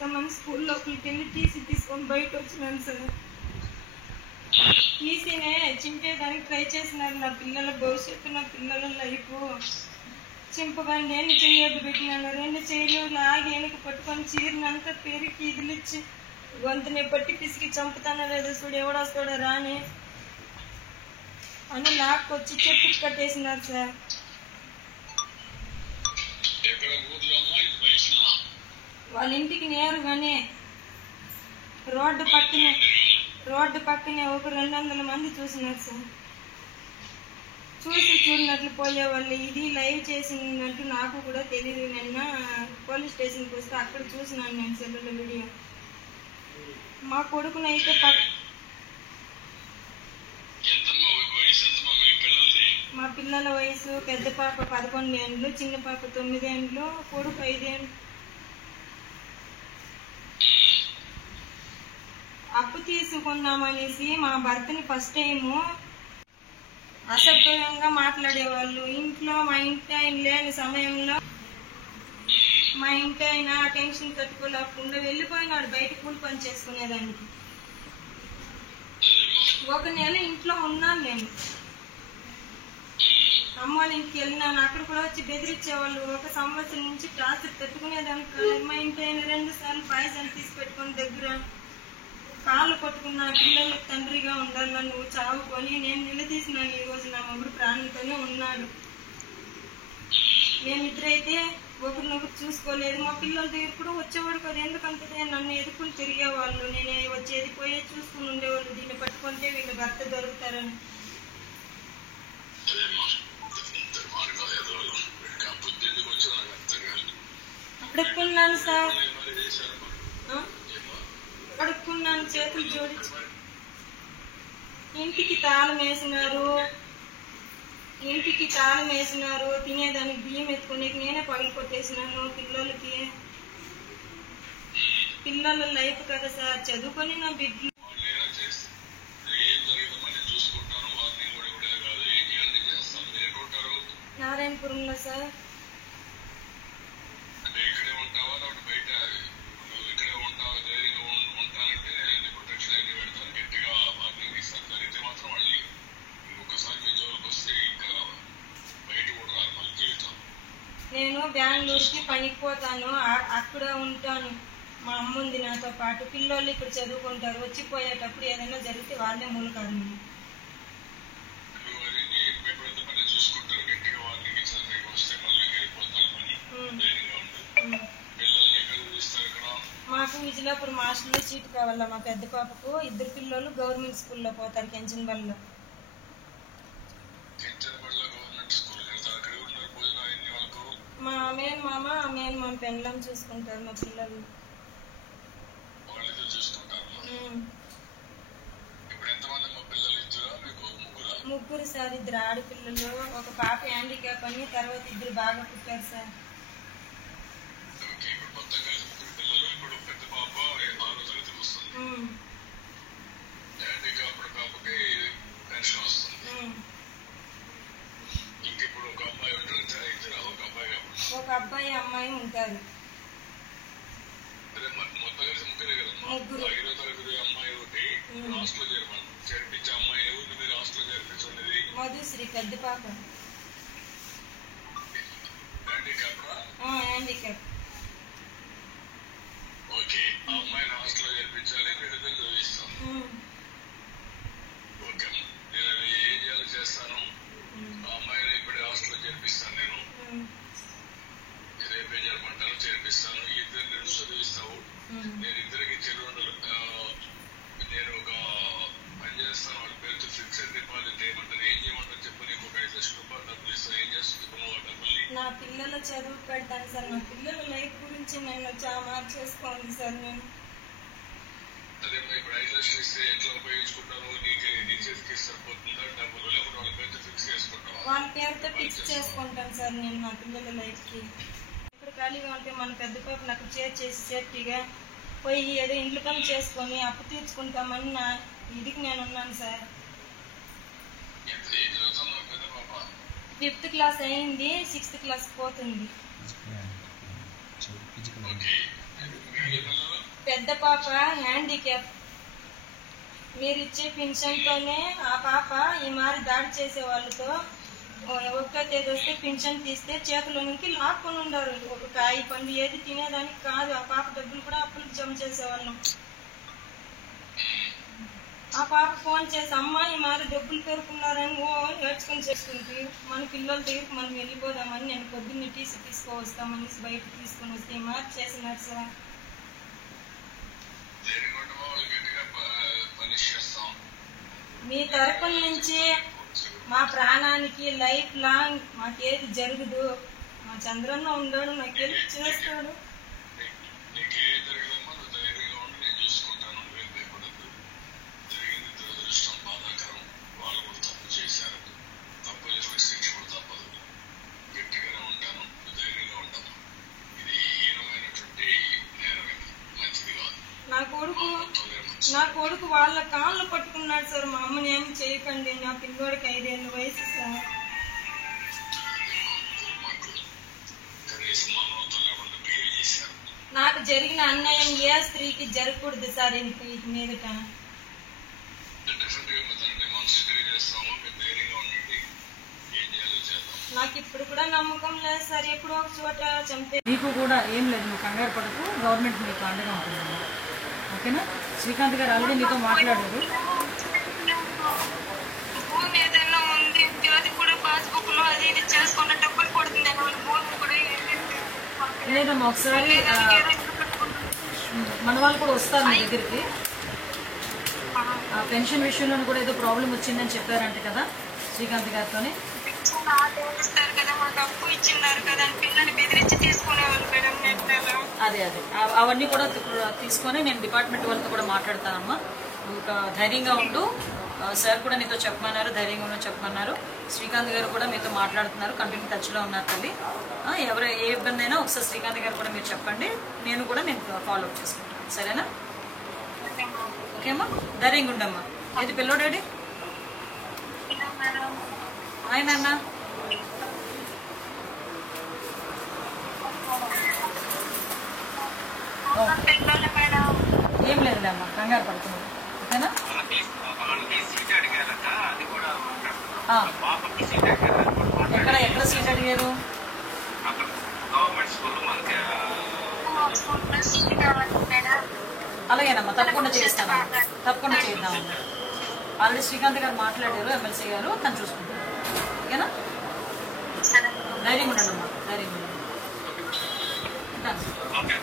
వస్తామని స్కూల్ లోపలికి వెళ్ళి టీసీ తీసుకొని బయట వచ్చినాను సార్. టీసీనే చింపేదానికి ట్రై చేసినారు. నా పిల్లల భవిష్యత్తు, నా పిల్లల లైఫ్ చింపగానే నేను చెయ్యొద్దు పెట్టినాను. 2 చేతులు లాగి వెనక పట్టుకొని చీరనంతా పెరిగి ఇదిలిచ్చి గొంతుని పట్టి పిసికి చంపుతానో లేదో చూడు, ఎవడొస్తాడో రాని అని లాక్కొచ్చి చెట్టుకి కట్టేసినారు సార్. వాళ్ళ ఇంటికి నేరుగానే రోడ్డు పక్కనే ఒక 200 మంది చూసినారు సార్. చూసి చూడనట్లు పోయేవాళ్ళు. ఇది లైవ్ చేసినట్టు నాకు కూడా తెలియదు. నిన్న పోలీస్ స్టేషన్కి వస్తే అక్కడ చూసినాను నేను సెల్లులో వీడియో. మా కొడుకునైతే మా పిల్లల వయసు పెద్ద పాప 11 ఏండ్లు, చిన్న పాప 9 ఏండ్లు, కొడుకు 5 ఏండ్లు. అప్పు తీసుకున్నామనేసి మా భర్తని ఫస్ట్ టైము అసభ్యంగా మాట్లాడేవాళ్ళు. ఇంట్లో మా ఇంటి ఆయన లేని సమయంలో మా ఇంటి ఆయన టెన్షన్ తట్టుకోలేకుండా వెళ్ళిపోయినాడు బయట కూలి పని చేసుకునేదానికి. 1 నెల ఇంట్లో ఉన్నాను నేను. అమ్మ వాళ్ళ ఇంటికి వెళ్ళినాను. అక్కడ కూడా వచ్చి బెదిరించేవాళ్ళు. 1 సంవత్సరం నుంచి టార్చర్ తట్టుకునేదానికి మా ఇంటి ఆయన 2 సార్లు పాయసాలు తీసి పెట్టుకుని దగ్గర కాళ్ళు పట్టుకున్న పిల్లలకు తండ్రిగా ఉండాలని నువ్వు చావుకొని నేను నిలదీసినాను. ఈ రోజు నా మొగుడు ప్రాణంతోనే ఉన్నాడు. మేమిద్దరైతే ఒకరినొకరు చూసుకోలేదు. మా పిల్లల దగ్గర కూడా వచ్చేవాడు కదా. ఎందుకంటే నన్ను ఎదుర్కొని తిరిగేవాళ్ళు. నేను వచ్చేది పోయే చూసుకుని ఉండేవాళ్ళు. దీన్ని పట్టుకుంటే వీళ్ళు భర్త దొరుకుతారని. అడుక్కున్నాను సార్, అడుక్కున్నాను, చేతులు జోడించి. ఇంటికి తాళం వేసినారు. తినేదానికి బియ్యం ఎత్తుకునే నేనే పగలు కొట్టేసినాను. పిల్లల లైఫ్ కదా సార్. చదువుకొని నా బిడ్డలు నారాయణపురంలో సార్. నేను బెంగళూరుకి పనికి పోతాను, అక్కడ ఉంటాను. మా అమ్మ ఉంది నాతో పాటు. పిల్లోళ్ళు ఇక్కడ చదువుకుంటారు. వచ్చిపోయేటప్పుడు ఏదైనా జరిగితే వాళ్ళే మూలకాదు. మాకు విజయలాపురం హాస్టల్లో సీట్ కావాలా. మా పెద్ద పాపకు 2 పిల్లలు గవర్నమెంట్ స్కూల్లో పోతారు కెంచన్బల్లో. మా మేనమామ పెండ్లం చూసుకుంటారు. మా పిల్లలు ముగ్గురు సార్. 2 ఆడపిల్లలు, ఒక పాప హ్యాండిక్యాప్ అని, తర్వాత 2 బాగా పుట్టారు సార్. ఒక అబ్బాయి అమ్మాయి ఉంటారు. ముగ్గురు. మధుశ్రీ పెద్ద పాప హ్యాండిక్యాప్. నా పిల్లల చదువు పెడతాను సార్. నా పిల్లల లైఫ్ గురించి నేను చాలా మార్చేసుకోండి సార్. నేను వాళ్ళ పేరుతో ఫిక్స్ చేసుకుంటాను సార్ నేను నా పిల్లల లైఫ్కి. ఇప్పుడు ఖాళీగా ఉంటే మన పెద్ద పాప నాకు చేసి సేఫ్టీగా పోయి ఏదో ఇంట్లో పని చేసుకొని అప్పు తీర్చుకుంటామని నా ఇదికి నేను ఉన్నాను సార్. 5th క్లాస్ అయింది, 6th క్లాస్ పోతుంది. పెద్ద పాప హ్యాండిక్యాప్. మీరు ఇచ్చే పింఛన్తోనే ఆ పాప ఈ మారి దాడి చేసే వాళ్ళతో 1వ తేదీ వస్తే పింఛన్ తీస్తే చేతిలో నుంచి లాక్కొని ఉండారు. ఒక కాయ పండు ఏది తినేదానికి కాదు. ఆ పాప డబ్బులు కూడా అప్పులకు జమ చేసేవాళ్ళం. ఆ పాప ఫోన్ చేసి అమ్మ ఈ మారి డబ్బులు పెరుకున్నారని ఏడ్చుకొని చేసుకుంటూ మన పిల్లల దగ్గరికి మనం వెళ్ళిపోదామని నేను పొద్దున్నే టీసీ తీసుకువస్తామని బయట తీసుకొని వస్తే ఈ మారి చేసినారు సార్. మీ తరపున నుంచి మా ప్రాణానికి లైఫ్ లాంగ్ మాకేది జరగదు. మా చంద్రన్న ఉన్నాడు, నాకేది చేస్తాడు. నా కొడుకు వాళ్ళ కాళ్ళు పట్టుకున్నాడు సార్. మా అమ్మని ఏమి చేయకండి, నా పిల్లోడికి 5 ఏళ్ళ వయసు సార్. నాకు జరిగిన అన్యాయం ఏ స్త్రీకి జరగకూడదు సార్. ఇది మీదట నాకు ఇప్పుడు కూడా నమ్మకం లేదు సార్. ఎప్పుడో ఒక చోట చంపే మీకు కూడా ఏం లేదు, నువ్వు కంగారు పడకు. గవర్నమెంట్ మీకు అండగా ఉంటుంది. ఓకేనా? శ్రీకాంత్ గారు ఆల్రెడీ నీతో మాట్లాడారు. లేదమ్మా, ఒకసారి మన వాళ్ళు కూడా వస్తారు మీ దగ్గరికి. పెన్షన్ విషయంలో కూడా ఏదో ప్రాబ్లం వచ్చిందని చెప్పారంట కదా శ్రీకాంత్ గారితోనే. అదే అవన్నీ కూడా తీసుకొని నేను డిపార్ట్మెంట్ వాళ్ళతో కూడా మాట్లాడతానమ్మా. ఇంకా ధైర్యంగా ఉండు. సార్ కూడా నీతో చెప్పమన్నారు, ధైర్యంగా ఉండని చెప్పమన్నారు. శ్రీకాంత్ గారు కూడా మీతో మాట్లాడుతున్నారు, కంటిన్యూ టచ్లో ఉన్నారు తల్లి. ఎవరు ఏ ఇబ్బంది అయినా ఒకసారి శ్రీకాంత్ గారు కూడా మీరు చెప్పండి, నేను ఫాలో అప్ చేసుకుంటాను. సరేనా? ఓకే అమ్మా, ధైర్యంగా ఉండమ్మా. ఏది పిల్లోడాడి ఆయన అన్న ఏం లేదులే అమ్మా, కంగారు పడుతున్నాను. ఓకేనా? ఎక్కడ సీట్ అడిగారు? అలాగేనమ్మా, తప్పకుండా చేస్తానమ్మా, తప్పకుండా చేద్దామమ్మా. ఆల్రెడీ శ్రీకాంత్ గారు మాట్లాడారు, ఎమ్మెల్సీ గారు, తను చూసుకుంటారు. ఓకేనా? ధైర్యం ఉండమ్మా, ధైర్యం ఉండండి.